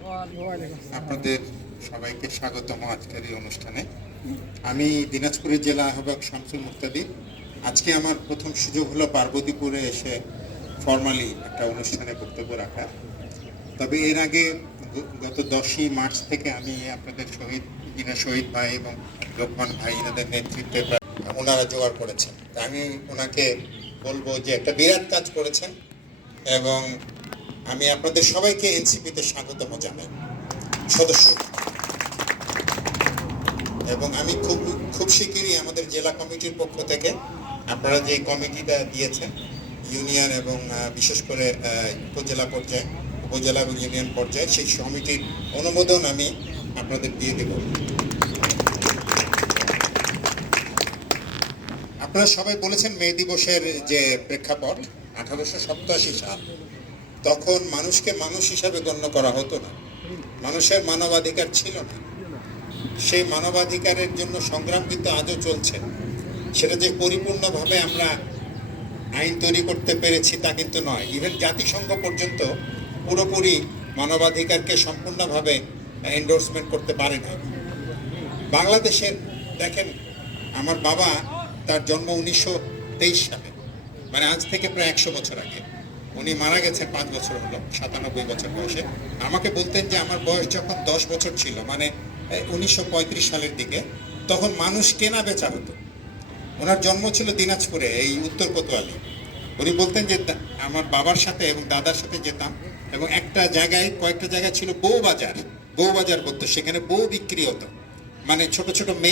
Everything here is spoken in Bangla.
আপনাদের সবাইকে স্বাগতম আজকের এই অনুষ্ঠানে। আমি দিনাজপুরের জেলা আহ্বায়ক শামসুল মুক্তাদির। আজকে আমার প্রথম সুযোগ হলো পার্বতীপুরে এসে ফর্মালি একটা অনুষ্ঠানে বক্তব্য রাখা। তবে এর আগে গত 10ই মার্চ থেকে আমি আপনাদের শহীদ ভাই এবং লোকমান ভাই এনাদের নেতৃত্বে ওনারা জোগাড় করেছেন। আমি ওনাকে বলবো যে একটা বিরাট কাজ করেছেন এবং আমি আপনাদের সবাইকে এনসিপিতে স্বাগতম জানাই সদস্য। এবং আমি খুব শিগগিরই আমাদের জেলা কমিটির পক্ষ থেকে আপনারা যে কমিটিটা দিয়েছেন ইউনিয়ন এবং বিশেষ করে উপজেলা পর্যায়ে, উপজেলা এবং ইউনিয়ন পর্যায়ে, সেই কমিটির অনুমোদন আমি আপনাদের দিয়ে দেব। আপনারা সবাই বলেছেন মে দিবসের যে প্রেক্ষাপট 1887 সাল, তখন মানুষকে মানুষ হিসাবে গণ্য করা হতো না, মানুষের মানবাধিকার ছিল না। সেই মানবাধিকারের জন্য সংগ্রাম কিন্তু আজও চলছে। সেটা যে পরিপূর্ণভাবে আমরা আইন তৈরি করতে পেরেছি তা কিন্তু নয়। ইভেন জাতিসংঘ পর্যন্ত পুরোপুরি মানবাধিকারকে সম্পূর্ণভাবে এন্ডোর্সমেন্ট করতে পারে না। বাংলাদেশের দেখেন, আমার বাবা, তার জন্ম 1923 সালে, মানে আজ থেকে প্রায় 100 বছর আগে। উনি মারা গেছেন 5 বছর হলো, 97 বছর বয়সে। আমাকে বলতেন যে আমার বয়স যখন 10 বছর ছিল, মানে 1935 সালের দিকে, তখন মানুষ কেনা বেচা হতো। ওনার জন্ম ছিল দিনাজপুরে, এই উত্তর কোতোয়ালি। উনি বলতেন যে আমার বাবার সাথে এবং দাদার সাথে যেতাম, এবং একটা জায়গায়, কয়েকটা জায়গায় ছিল বউ বাজার বলতো, সেখানে বউ বিক্রি হতো, মানে ছোট ছোট মেয়ে